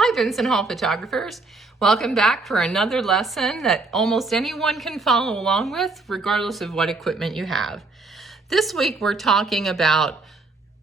Hi, Vincent Hall photographers. Welcome back for another lesson that almost anyone can follow along with, regardless of what equipment you have. This week we're talking about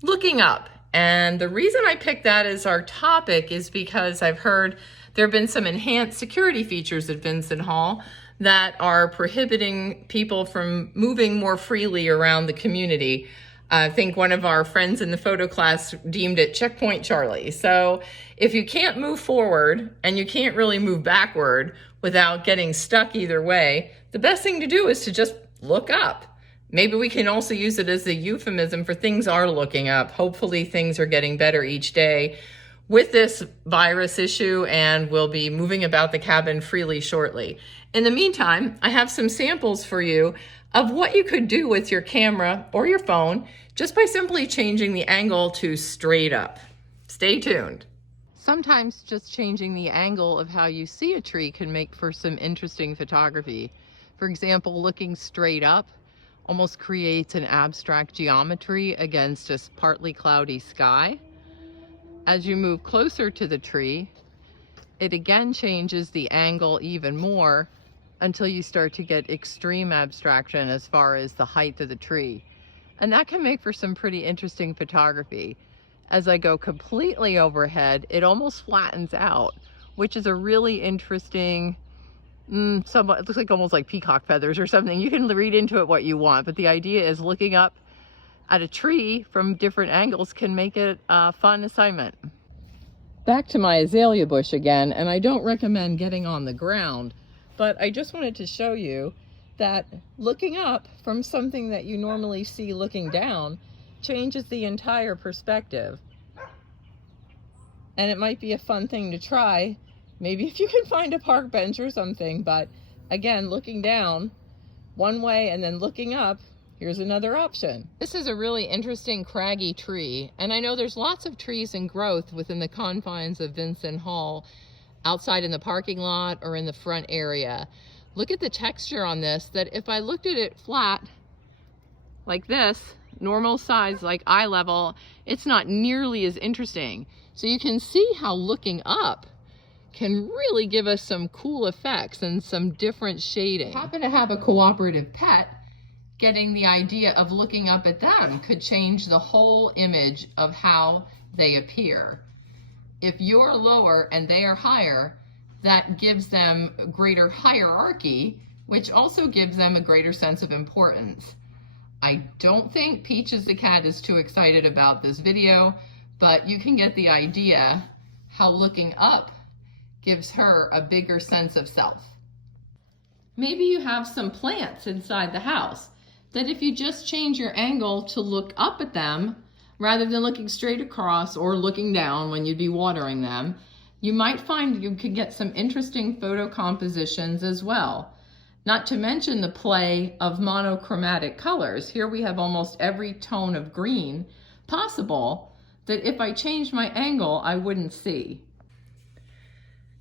looking up. And the reason I picked that as our topic is because I've heard there have been some enhanced security features at Vincent Hall that are prohibiting people from moving more freely around the community. I think one of our friends in the photo class deemed it Checkpoint Charlie. So if you can't move forward and you can't really move backward without getting stuck either way, the best thing to do is to just look up. Maybe we can also use it as a euphemism for things are looking up. Hopefully things are getting better each day with this virus issue, and we'll be moving about the cabin freely shortly. In the meantime, I have some samples for you of what you could do with your camera or your phone just by simply changing the angle to straight up. Stay tuned. Sometimes just changing the angle of how you see a tree can make for some interesting photography. For example, looking straight up almost creates an abstract geometry against a partly cloudy sky. As you move closer to the tree, it again changes the angle even more until you start to get extreme abstraction as far as the height of the tree. And that can make for some pretty interesting photography. As I go completely overhead, it almost flattens out, which is a really interesting, somewhat, it looks like almost like peacock feathers or something. You can read into it what you want, but the idea is looking up at a tree from different angles can make it a fun assignment. Back to my azalea bush again, and I don't recommend getting on the ground, but I just wanted to show you that looking up from something that you normally see looking down changes the entire perspective. And it might be a fun thing to try, maybe if you can find a park bench or something, but again, looking down one way and then looking up, here's another option. This is a really interesting craggy tree, and I know there's lots of trees in growth within the confines of Vincent Hall, outside in the parking lot or in the front area. Look at the texture on this, that if I looked at it flat like this, normal size, like eye level, it's not nearly as interesting. So you can see how looking up can really give us some cool effects and some different shading. If you happen to have a cooperative pet, getting the idea of looking up at them could change the whole image of how they appear. If you're lower and they are higher, that gives them greater hierarchy, which also gives them a greater sense of importance. I don't think Peaches the cat is too excited about this video, but you can get the idea how looking up gives her a bigger sense of self. Maybe you have some plants inside the house that if you just change your angle to look up at them, rather than looking straight across or looking down when you'd be watering them, you might find you could get some interesting photo compositions as well. Not to mention the play of monochromatic colors. Here we have almost every tone of green possible that if I changed my angle, I wouldn't see.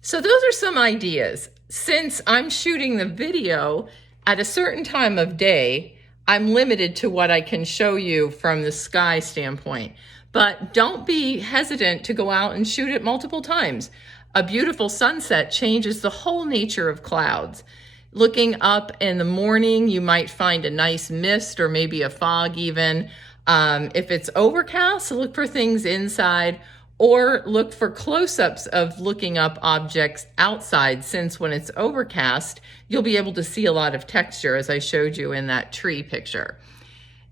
So those are some ideas. Since I'm shooting the video at a certain time of day, I'm limited to what I can show you from the sky standpoint, but don't be hesitant to go out and shoot it multiple times. A beautiful sunset changes the whole nature of clouds. Looking up in the morning, you might find a nice mist or maybe a fog even. If it's overcast, look for things inside, or look for close-ups of looking up objects outside, since when it's overcast, you'll be able to see a lot of texture, as I showed you in that tree picture.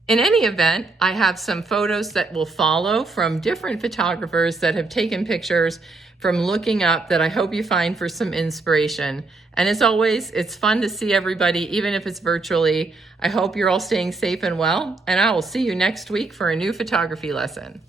In any event, I have some photos that will follow from different photographers that have taken pictures from looking up that I hope you find for some inspiration. And as always, it's fun to see everybody, even if it's virtually. I hope you're all staying safe and well, and I will see you next week for a new photography lesson.